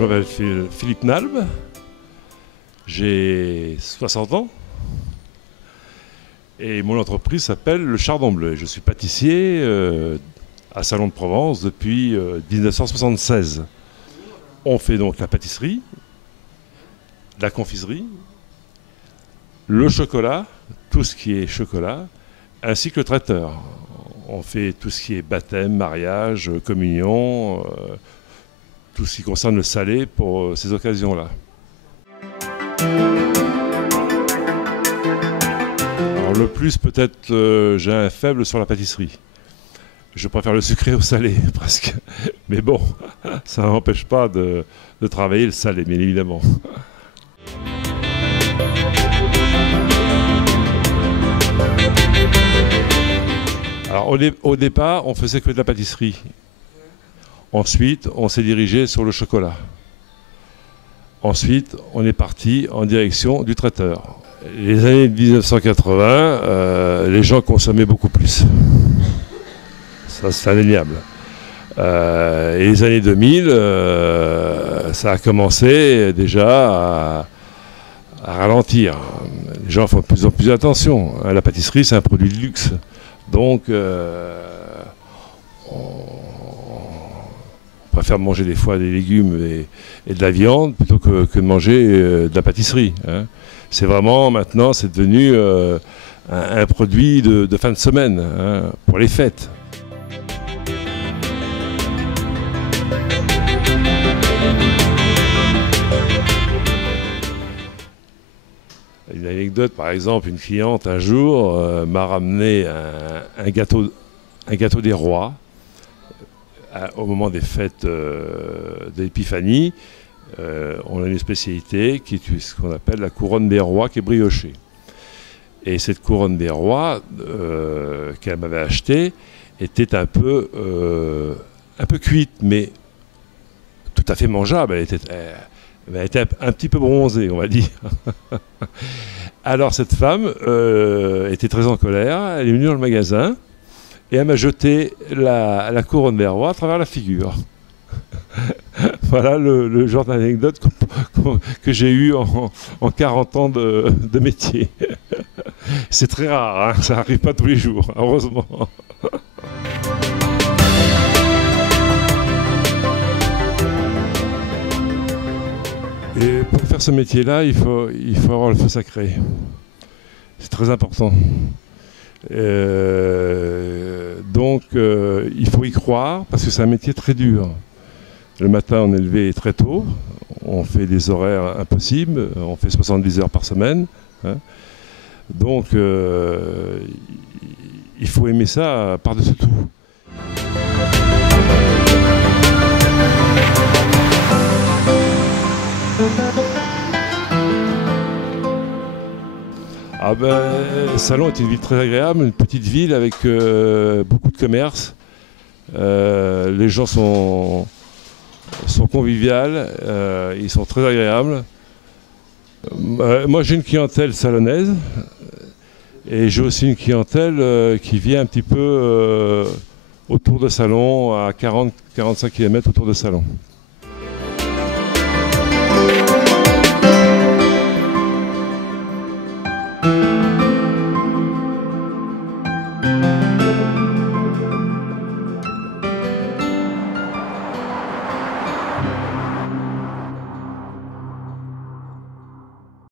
je m'appelle Philippe Nalbe, j'ai 60 ans et mon entreprise s'appelle Le Chardon Bleu. Je suis pâtissier à Salon de Provence depuis 1976. On fait donc la pâtisserie, la confiserie, le chocolat, tout ce qui est chocolat, ainsi que le traiteur. On fait tout ce qui est baptême, mariage, communion, tout ce qui concerne le salé pour ces occasions-là. Alors le plus peut-être, j'ai un faible sur la pâtisserie. Je préfère le sucré au salé presque. Mais bon, ça n'empêche pas de travailler le salé, bien évidemment. Alors au départ, on faisait que de la pâtisserie. Ensuite, on s'est dirigé sur le chocolat. Ensuite, on est parti en direction du traiteur. Les années 1980, les gens consommaient beaucoup plus. Ça, c'est indéniable. Et les années 2000, ça a commencé déjà à ralentir. Les gens font de plus en plus attention. La pâtisserie, c'est un produit de luxe. Donc, on préfère manger des fois des légumes et de la viande plutôt que de manger de la pâtisserie. Hein. C'est vraiment, maintenant, c'est devenu un produit de fin de semaine, hein, pour les fêtes. Une anecdote, par exemple, une cliente un jour m'a ramené un gâteau des rois au moment des fêtes d'Épiphanie. On a une spécialité qui est ce qu'on appelle la couronne des rois qui est briochée. Et cette couronne des rois qu'elle m'avait achetée était un peu cuite, mais tout à fait mangeable. Elle était un petit peu bronzée, on va dire. Alors cette femme était très en colère, elle est venue dans le magasin et elle m'a jeté la couronne des rois à travers la figure. Voilà le genre d'anecdote que j'ai eu en 40 ans de métier. C'est très rare, hein, ça n'arrive pas tous les jours, heureusement. Et pour faire ce métier-là, il faut avoir le feu sacré. C'est très important. Donc, il faut y croire, parce que c'est un métier très dur. Le matin, on est levé très tôt, on fait des horaires impossibles, on fait 70 heures par semaine. Hein. Donc, il faut aimer ça par-dessus tout. Ah ben, Salon est une ville très agréable, une petite ville avec beaucoup de commerces. Les gens sont conviviales, ils sont très agréables. Moi j'ai une clientèle salonnaise et j'ai aussi une clientèle qui vient un petit peu autour de Salon, à 40-45 km autour de Salon.